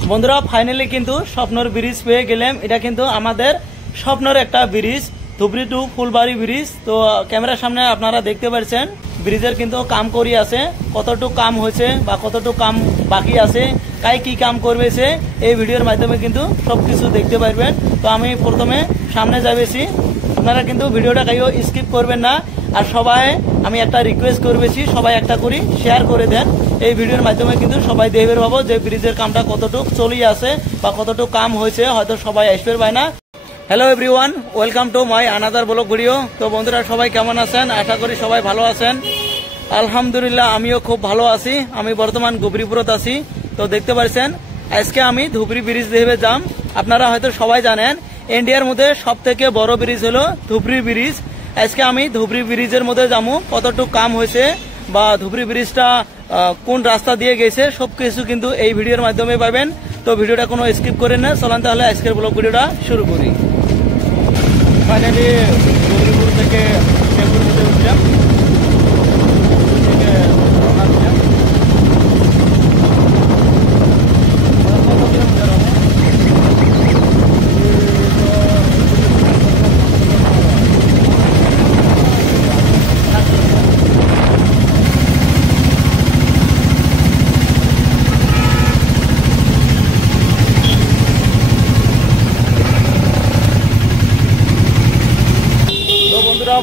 বন্ধুরা ফাইনালি কিন্তু স্বপ্নর ব্রিজ পেয়ে গেলাম। এটা কিন্তু আমাদের স্বপ্নের একটা bridge, Dhubri to Phulbari bridge. তো ক্যামেরার সামনে আপনারা দেখতে পাচ্ছেন ব্রিজের কিন্তু কাম করি আছে, কতটুকু কাম হয়েছে বা কতটুকু কাম বাকি আছে, কাই কি কাম করবেছে এই ভিডিওর মাধ্যমে কিন্তু সবকিছু দেখতে পারবেন। তো আমি প্রথমে সামনে যাবেছি, আপনারা কিন্তু ভিডিওটা কাইও স্কিপ করবেন না। আর সবাই আমি একটা রিকোয়েস্ট করবেছি, সবাই একটা করি শেয়ার করে দেন। এই ভিডিওর মাধ্যমে কিন্তু সবাই দেখবে পাবো যে ব্রিজের কামটা কতটুকু চলিয়ে আছে বা কতটুকু কাম হয়েছে, হয়তো সবাই আসবে পায় না। Hello everyone, welcome to my another blog video. তো বন্ধুরা সবাই কেমন আছেন? আশা করি সবাই ভালো আছেন। আলহামদুলিল্লাহ আমিও খুব ভালো আছি। আমি বর্তমান গবরিপুরত আছি। তো দেখতে পাচ্ছেন আজকে আমি ধুবড়ি ব্রিজ দেখবে যাম। আপনারা হয়তো সবাই জানেন ইন্ডিয়ার মধ্যে সব থেকে বড় ব্রিজ হলো ধুবড়ি ব্রিজ। আজকে আমি ধুবড়ি ব্রিজের মধ্যে যাবো, কতটুকু কাম হয়েছে বা ধুবড়ি ব্রিজটা কোন রাস্তা দিয়ে গেছে সবকিছু কিন্তু এই ভিডিওর মাধ্যমে পাবেন। তো ভিডিওটা কোনো স্কিপ করেন না, চলান তাহলে আজকের ব্লগ ভিডিওটা শুরু করি। ফাইনালি গবরিপুর থেকে টেম্পুর মধ্যে উঠলাম, রওনা দিলাম।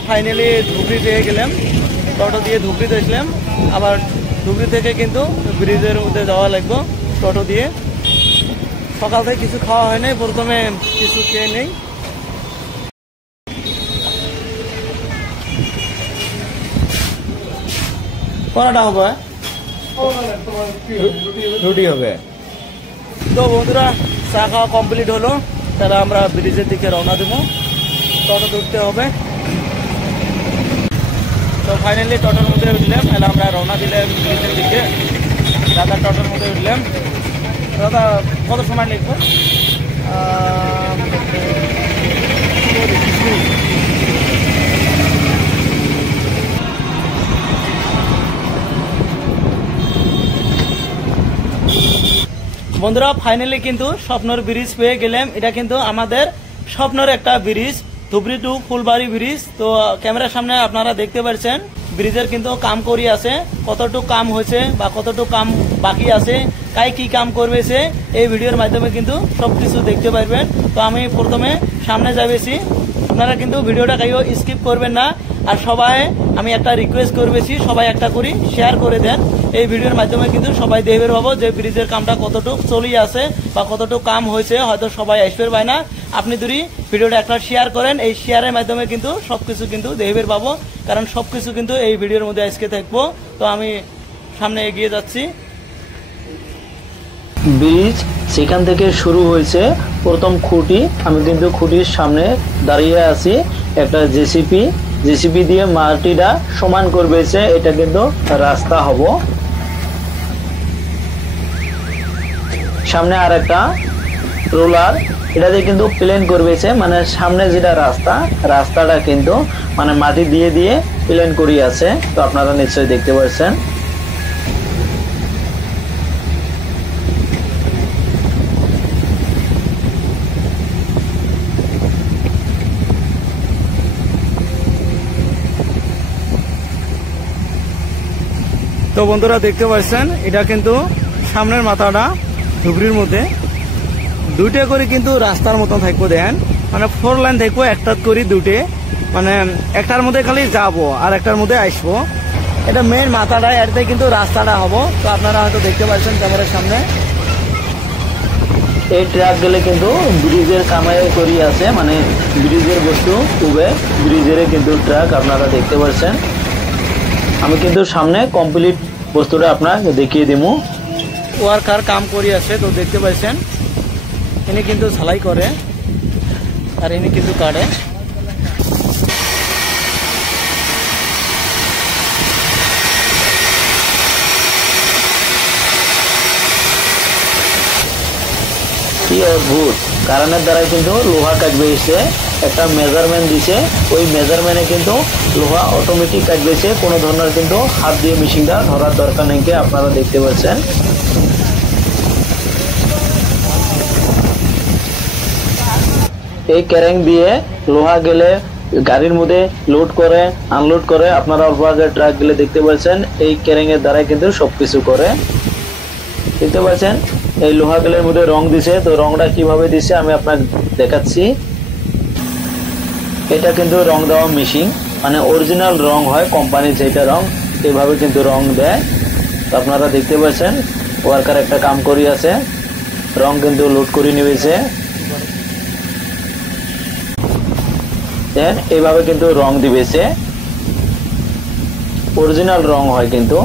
ফাইনালি ধুবড়ি পেয়ে গেলাম, টোটো দিয়ে ধুবড়িতে আসলাম। আবার ধুবড়ি থেকে কিন্তু ব্রিজের মধ্যে যাওয়া লাগবে টোটো দিয়ে। সকাল থেকে কিছু খাওয়া হয় নাই, প্রথমে কিছু খেয়ে নেই। করাটা হবে, রুটি হবে। তো বন্ধুরা চা খাওয়া কমপ্লিট হলো, তাহলে আমরা ব্রিজের দিকে রওনা দেবো, টোটো ধরতে হবে। তো ফাইনালি টোটোর মধ্যে উঠলাম, তাহলে আমরা রওনা দিলাম ব্রিজের দিকে। দাদা টোটোর মধ্যে উঠলাম। দাদা কত সময় লাগবে? বন্ধুরা ফাইনালি কিন্তু স্বপ্নর ব্রিজ পেয়ে গেলাম। এটা কিন্তু আমাদের স্বপ্নের একটা bridge, Dhubri to Phulbari bridge. তো ক্যামেরার সামনে আপনারা দেখতে পাচ্ছেন ব্রিজের কিন্তু কাম করি আছে, কতটুকু কাম হয়েছে বা কতটুকু কাম বাকি আছে, কাই কি কাম করবেছে এই ভিডিওর মাধ্যমে কিন্তু সবকিছু দেখতে পারবেন। তো আমি প্রথমে সামনে যাবেছি, আপনারা কিন্তু ভিডিওটা কাইও স্কিপ করবেন না। আর সবাই আমি একটা রিকোয়েস্ট করবেছি, সবাই একটা করি শেয়ার করে দেন। এই ভিডিওর মাধ্যমে কিন্তু সবাই দেখবে পাবো যে ব্রিজের কামটা কতটুকু চলিয়ে আছে বা কতটুকু কাম হয়েছে, হয়তো সবাই আসবে পায় না। আপনি যদি ভিডিওটা একটা শেয়ার করেন, এই শেয়ারের মাধ্যমে কিন্তু সবকিছু কিন্তু দেখবে পাবো, কারণ সবকিছু কিন্তু এই ভিডিওর মধ্যে আজকে থাকবো। তো আমি সামনে এগিয়ে যাচ্ছি। ব্রিজ সেখান থেকে শুরু হয়েছে প্রথম খুঁটি। আমি কিন্তু খুঁটির সামনে দাঁড়িয়ে আছি। একটা জেসিপি দিয়ে মাটিটা সমান করবেছে, এটা কিন্তু রাস্তা হব। সামনে আর একটা রোলার, এটা দিয়ে কিন্তু প্লেন করবেছে, মানে সামনে যেটা রাস্তাটা কিন্তু মানে মাটি দিয়ে দিয়ে প্লেন করি আছে। তো আপনারা নিশ্চয়ই দেখতে পাচ্ছেন। তো বন্ধুরা দেখতে পাচ্ছেন এটা কিন্তু সামনের মাথাটা ধুবড়ির মধ্যে দুইটা করে কিন্তু রাস্তার মতো থাকবো, দেন মানে 4 লাইন থাকবো, একটা করে দুটে, মানে একটার মধ্যে খালি যাবো আর একটার মধ্যে আসবো। এটা মেন মাথাটা, এটাতে কিন্তু রাস্তাটা হবো। তো আপনারা হয়তো দেখতে পাচ্ছেন ক্যামেরার সামনে। এই ট্রাক গেলে কিন্তু ব্রিজের কামাই করি আছে, মানে ব্রিজের বস্তু উবে ব্রিজের কিন্তু ট্রাক আপনারা দেখতে পাচ্ছেন। আমি কিন্তু সামনে কমপ্লিট বস্তুটা আপনাকে দেখিয়ে দিব। ওয়ার্কার কাম করি আছে, তো দেখতে পাচ্ছেন ইনি কিন্তু ঝালাই করে আর ইনি কিন্তু কাটে। কি অদ্ভুত কারণের দ্বারা কিন্তু লোহা কাটবে এসে একটা মেজারমেন্ট দিছে, ওই মেজারমেন্টে কিন্তু লোহা অটোমেটিক কাটবেছে, কোনো ধরনের কিন্তু হাত দিয়ে মেশিনটা ধরার দরকার নেই। আপনারা দেখতে পাচ্ছেন এই ক্যারেং দিয়ে লোহা গেলে গাড়ির মধ্যে লোড করে আনলোড করে। আপনারা অল্প আগে ট্রাক গেলে দেখতে পাচ্ছেন এই ক্যারেং এর দ্বারা কিন্তু সবকিছু করে। দেখতে পাচ্ছেন এই লোহা গেলের মধ্যে রং দিছে, তো রংটা কিভাবে দিছে আমি আপনাকে দেখাচ্ছি। এটা কিন্তু রং দেওয়া মেশিন, মানে অরিজিনাল রং হয় কোম্পানি যেটা রং, এইভাবে কিন্তু রং দেয়। তো আপনারা দেখতে পাচ্ছেন ওয়ার্কার একটা কাম করি আছে, রং কিন্তু লোড করে নিয়েছে। দেন এইভাবে কিন্তু রং দিবেছে, অরিজিনাল রং হয় কিন্তু।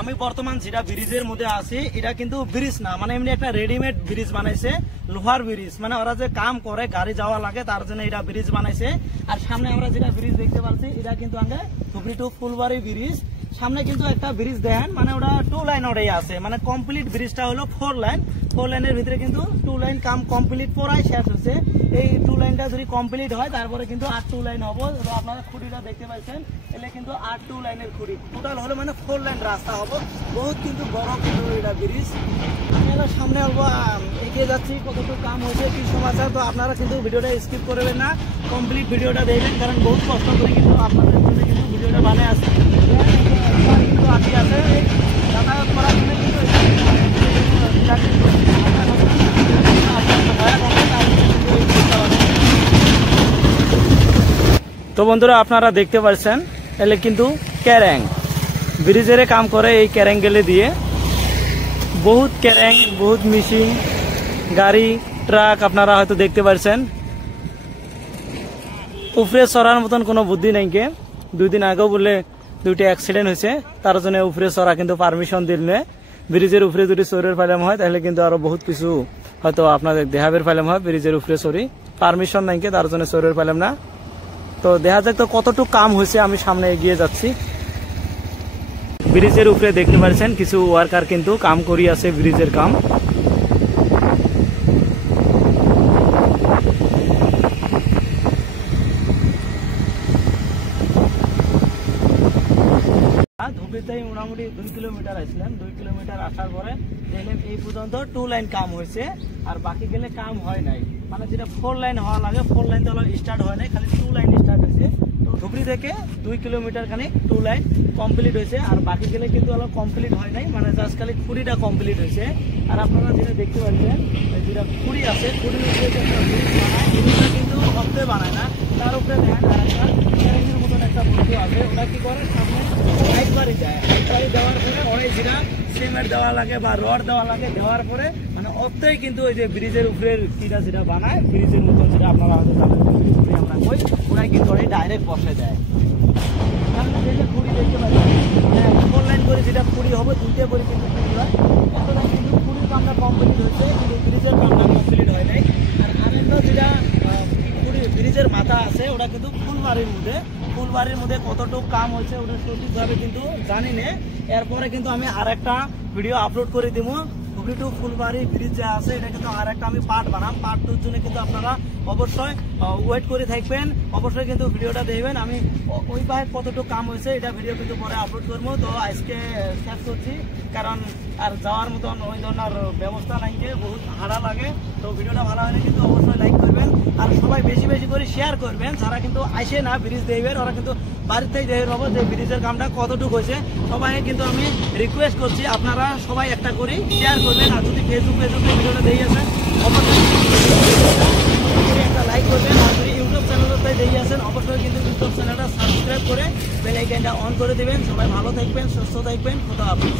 আমি বর্তমান যেটা ব্রিজের মধ্যে আছি এটা কিন্তু ব্রিজ না, মানে এমনি একটা রেডিমেড ব্রিজ বানাইছে, লোহার ব্রিজ। মানে ওরা যে কাম করে গাড়ি যাওয়া লাগে তার জন্য এটা ব্রিজ বানাইছে। আর সামনে আমরা যেটা ব্রিজ দেখতে পাচ্ছি এটা কিন্তু আগে ধুবড়ী টু ফুলবাড়ি ব্রিজ। সামনে কিন্তু একটা ব্রিজ দেন, মানে ওটা 2 লাইন ওটাই আছে, মানে কমপ্লিট ব্রিজটা হলো 4 লাইন। 4 লাইনের ভিতরে কিন্তু 2 লাইন কাম কমপ্লিট পড়াই শেষ হচ্ছে। এই 2 লাইনটা যদি কমপ্লিট হয় তারপরে কিন্তু আর 2 লাইন হবো। তো আপনারা খুঁটিটা দেখতে পাচ্ছেন, এলে কিন্তু আর 2 লাইনের খুঁটি টোটাল হলো মানে 4 লাইন রাস্তা হবো। বহুত কিন্তু বড় কিন্তু এটা ব্রিজ। আমি এবার সামনে অল্প এগিয়ে যাচ্ছি, কতটুকু কাম হয়েছে কি সমাচার। তো আপনারা কিন্তু ভিডিওটা স্কিপ করবেন না, কমপ্লিট ভিডিওটা দেখবেন, কারণ বহুত কষ্ট করে কিন্তু আপনাদের জন্য কিন্তু ভিডিওটা বানিয়ে আসছে। কিন্তু আজকে আছে যাতায়াত করার জন্য কিন্তু তো বন্ধুরা আপনারা দেখতে পাচ্ছেন এলে কিন্তু ক্যারেং ব্রিজের কাম করে। এই ক্যারেং গেলে দিয়ে বহুত ক্যারেং, বহুত মেশিন, গাড়ি, ট্রাক আপনারা হয়তো দেখতে পাচ্ছেন। উপরে চড়ার মতন কোনো বুদ্ধি নাই কে। 2 দিন আগেও বলে 2টি অ্যাক্সিডেন্ট হয়েছে, তার জন্য উপরে চড়া কিন্তু পারমিশন দিলে। ব্রিজের উপরে যদি চোরের ফাইলাম হয় তাহলে কিন্তু আরো বহুত কিছু হয়তো আপনাদের দেহাবের ফাইলাম হয়। ব্রিজের উপরে চড়ি পারমিশন নাই কে, তার জন্য চোরের ফাইলাম না। তো দেখা যাক তো কতটুকু কাম হয়েছে। আমি সামনে এগিয়ে যাচ্ছি। ব্রিজের উপরে দেখতে পাচ্ছেন কিছু ওয়ার্কার কিন্তু কাম করি আছে ব্রিজের কাম। ধুবড়ীতে মোটামুটি 2 কিলোমিটার আসলাম। 2 কিলোমিটার আসার পরে দেখলাম এই পর্যন্ত 2 লাইন কাম হয়েছে, আর বাকি গেলে কাম হয় নাই। মানে যেটা 4 লাইন হওয়া লাগে 4 লাইন তো স্টার্ট হয় নাই, খালি 2 লাইন স্টার্ট হয়েছে। তো ধুবড়ী থেকে 2 কিলোমিটার খানি 2 লাইন কমপ্লিট হয়েছে, আর বাকি গেলে কিন্তু কমপ্লিট হয় নাই, মানে জাস্ট খালি খুঁড়িটা কমপ্লিট হয়েছে। আর আপনারা যেটা দেখতে পাচ্ছেন যেটা খুঁড়ি আছে, খুঁড়ির উপরে যে একটা ব্রিজ বানায়, ব্রিজটা কিন্তু অর্ধে বানায় না, তার উপরে দেখেন আর একটা ক্যারেঙ্গের মতন একটা বস্তু আছে। ওটা কি করে সামনে হাইট বাড়ি যায়, হাইট বাড়ি দেওয়ার পরে ওই যেটা সিমেন্ট দেওয়া লাগে বা রড দেওয়া লাগে, দেওয়ার পরে মানে অর্ধেই কিন্তু ওই যে ব্রিজের উপরে কিটা যেটা বানায়, ব্রিজের মতন যেটা আপনারা হয়তো আমরা কই, ওরাই কিন্তু ওরাই ডাইরেক্ট বসে দেয়। খুঁড়ি দেখতে পাচ্ছি 4 লাইন করে যেটা খুঁড়ি হবে 2টে করে কিন্তু খুঁড়ি হয়। এতটা কিন্তু খুঁড়ির কামটা কমপ্লিট হয়েছে, কিন্তু ব্রিজের কামটা কমপ্লিট হয় নাই। আর আরেকটা যেটা ব্রিজের মাথা আছে ওটা কিন্তু ফুলবাড়ির মধ্যে কতটুকু কাম হয়েছে ওটা সঠিকভাবে কিন্তু জানি না। এরপরে কিন্তু আমি আরেকটা ভিডিও আপলোড করে দিব। ধুবড়ী টু ফুলবাড়ি ব্রিজ যা আছে এটা কিন্তু আরেকটা আমি পার্ট বানাম। পার্ট 2 জন্য কিন্তু আপনারা অবশ্যই ওয়েট করে থাকবেন, অবশ্যই কিন্তু ভিডিওটা দেখবেন। আমি ওই পায়ে কতটুকু কাম হয়েছে এটা ভিডিও কিন্তু পরে আপলোড করবো। তো আজকে শেষ করছি, কারণ আর যাওয়ার মতন ওই ধরনের ব্যবস্থা নাই, যে বহুত ভাড়া লাগে। তো ভিডিওটা ভালো হলে কিন্তু অবশ্যই লাইক করবেন, আর সবাই বেশি বেশি করে শেয়ার করবেন। যারা কিন্তু আসে না ব্রিজ দেখবেন, ওরা কিন্তু বাড়িতেই দেখে নেবো যে ব্রিজের কামটা কতটুকু হয়েছে। সবাই কিন্তু আমি রিকোয়েস্ট করছি আপনারা সবাই একটা করে শেয়ার করবেন। আর যদি ফেসবুকে ভিডিওটা দেখে আসেন অবশ্যই একটা লাইক করবেন, আর যদি ইউটিউব চ্যানেলটাই দেখে আসেন অবশ্যই কিন্তু ইউটিউব চ্যানেলটা সাবস্ক্রাইব করে বেল আইকনটা অন করে দেবেন। সবাই ভালো থাকবেন, সুস্থ থাকবেন, খোদা হাফেজ।